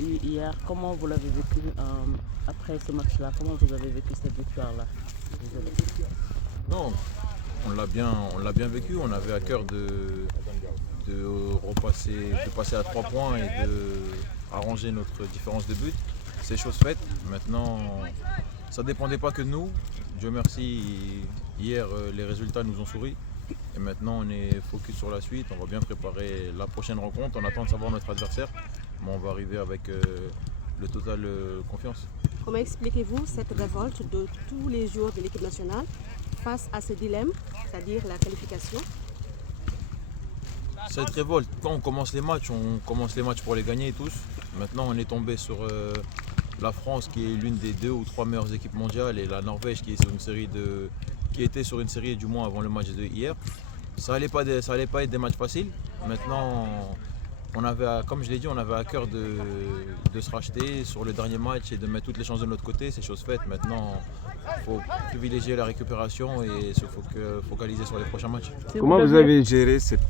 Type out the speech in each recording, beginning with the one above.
hier. Comment vous l'avez vécu après ce match-là? Comment vous avez vécu cette victoire-là? Désolé. Non, on l'a bien vécu. On avait à cœur de passer à 3 points et d'arranger notre différence de but. C'est chose faite. Maintenant, ça ne dépendait pas que de nous. Dieu merci, hier les résultats nous ont souri. Et maintenant on est focus sur la suite. On va bien préparer la prochaine rencontre. On attend de savoir notre adversaire. Mais on va arriver avec le total confiance. Comment expliquez-vous cette révolte de tous les joueurs de l'équipe nationale face à ce dilemme, c'est-à-dire la qualification? Cette révolte, quand on commence les matchs pour les gagner tous. Maintenant on est tombé sur la France qui est l'une des 2 ou 3 meilleures équipes mondiales et la Norvège qui était sur une série du moins avant le match de hier. Ça allait pas être des matchs faciles. Maintenant, comme je l'ai dit, on avait à cœur de se racheter sur le dernier match et de mettre toutes les chances de notre côté. C'est chose faite. Maintenant, il faut privilégier la récupération et se focaliser sur les prochains matchs. Comment vous avez géré cette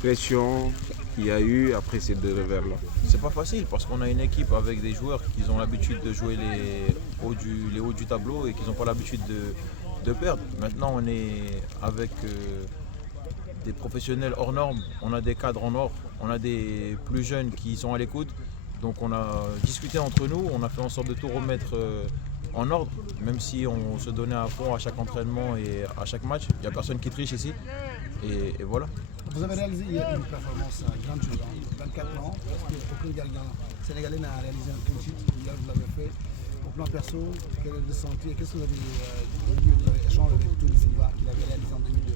pression qu'il y a eu après ces 2 revers-là? C'est pas facile parce qu'on a une équipe avec des joueurs qui ont l'habitude de jouer les hauts du tableau et qui n'ont pas l'habitude de perdre. Maintenant, on est avec des professionnels hors normes, on a des cadres en or, on a des plus jeunes qui sont à l'écoute. Donc on a discuté entre nous, on a fait en sorte de tout remettre en ordre, même si on se donnait à fond à chaque entraînement et à chaque match. Il n'y a personne qui triche ici. Et voilà. Vous avez réalisé hier une performance grandiose, 24 ans, parce qu'aucun gardien sénégalais n'a réalisé un clean sheet. Hier, vous l'avez fait. Au plan perso, quel est le ressenti et qu'est-ce que vous avez échangé avec Tony Silva qu'il avait réalisé en 2002?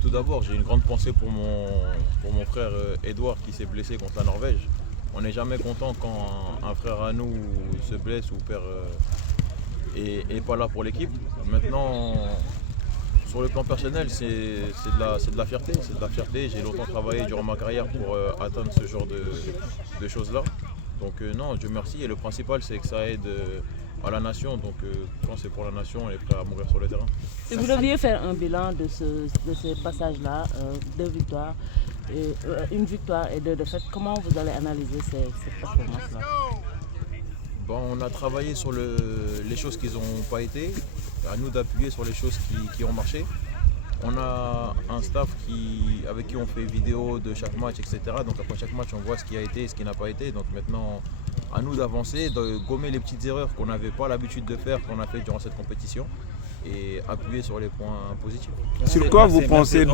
Tout d'abord, j'ai une grande pensée pour mon frère Edouard qui s'est blessé contre la Norvège. On n'est jamais content quand un frère à nous se blesse ou perd et n'est pas là pour l'équipe. Maintenant, sur le plan personnel, c'est de la fierté. C'est de la fierté. J'ai longtemps travaillé durant ma carrière pour atteindre ce genre de choses-là. Donc non, Dieu merci. Et le principal, c'est que ça aide à la nation. Donc quand c'est pour la nation, on est prêt à mourir sur le terrain. Si vous deviez faire un bilan de ce passage-là, 2 victoires, une victoire et 2 défaites, comment vous allez analyser cette performance-là? On a travaillé sur les choses qui n'ont pas été, à nous d'appuyer sur les choses qui ont marché. On a un staff avec qui on fait vidéo de chaque match, etc. Donc après chaque match, on voit ce qui a été et ce qui n'a pas été. Donc maintenant, à nous d'avancer, de gommer les petites erreurs qu'on n'avait pas l'habitude de faire, qu'on a fait durant cette compétition et appuyer sur les points positifs. Sur quoi vous pensez